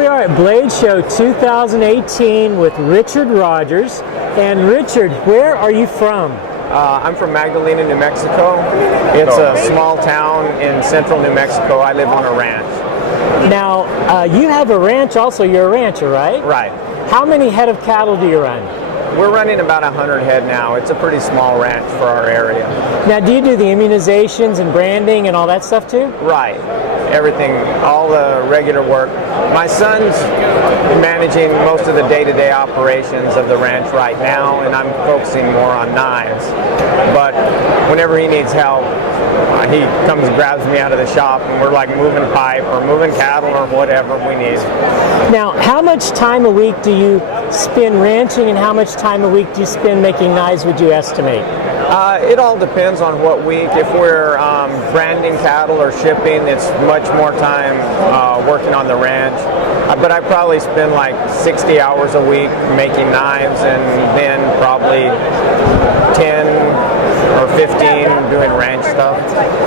we are at Blade Show 2018 with Richard Rogers. And Richard, where are you from? I'm from Magdalena, New Mexico. It's a small town in central New Mexico. I live on a ranch. Now, you have a ranch also. You're a rancher, right? Right. How many head of cattle do you run? We're running about 100 head now. It's a pretty small ranch for our area. Now, do you do the immunizations and branding and all that stuff too? Right. Everything, all the regular work. My son's managing most of the day-to-day operations of the ranch right now, and I'm focusing more on knives. But whenever he needs help, he comes and grabs me out of the shop, and we're like moving pipe or moving cattle or whatever we need. Now, how much time a week do you spend ranching, and how much time a week do you spend making knives, would you estimate? It all depends on what week. If we're branding cattle or shipping, it's much more time working on the ranch. But I probably spend like 60 hours a week making knives, and then probably 10 or 15 doing ranch stuff.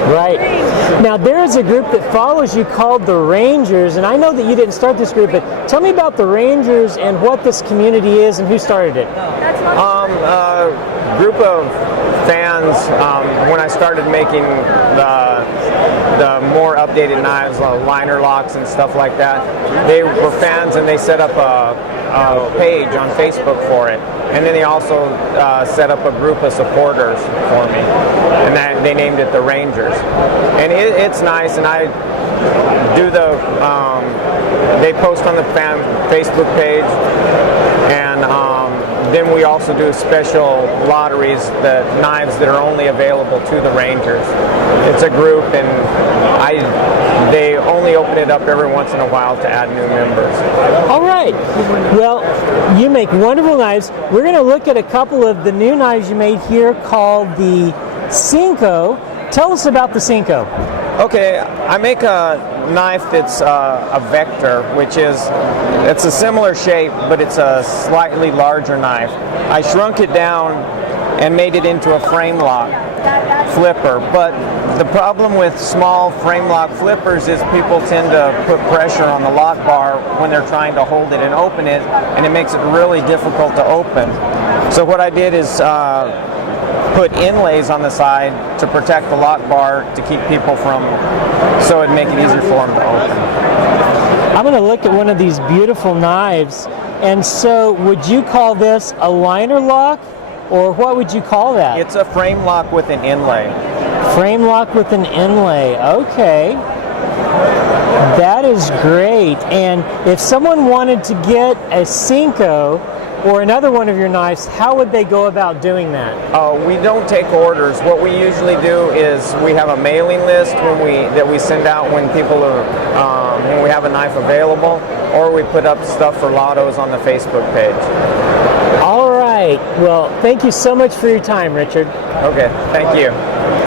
Right. Now, there is a group that follows you called the Rangers, and I know that you didn't start this group, but tell me about the Rangers and what this community is and who started it. Group of fans, when I started making the more updated knives, liner locks and stuff like that, they were fans and they set up a page on Facebook for it. And then they also set up a group of supporters for me, and they named it the Rangers. And it's nice, and I do they post on the fan Facebook page, and then we also do special lotteries, the knives that are only available to the Rangers. It's a group, and they only open it up every once in a while to add new members. All right. Well, you make wonderful knives. We're going to look at a couple of the new knives you made here called the CINCO. Tell us about the CINCO. Okay, I make a knife that's a vector, which is, it's a similar shape, but it's a slightly larger knife. I shrunk it down and made it into a frame lock flipper, but the problem with small frame lock flippers is people tend to put pressure on the lock bar when they're trying to hold it and open it, and it makes it really difficult to open. So what I did is put inlays on the side to protect the lock bar to keep people from, so it'd make it easier for them to open. I'm going to look at one of these beautiful knives, and so would you call this a liner lock, or what would you call that? It's a frame lock with an inlay. Frame lock with an inlay, okay. That is great. And if someone wanted to get a CINCO or another one of your knives, how would they go about doing that? We don't take orders. What we usually do is we have a mailing list that we send out when people are when we have a knife available, or we put up stuff for lottos on the Facebook page. All right. Well, thank you so much for your time, Richard. Okay. Thank you.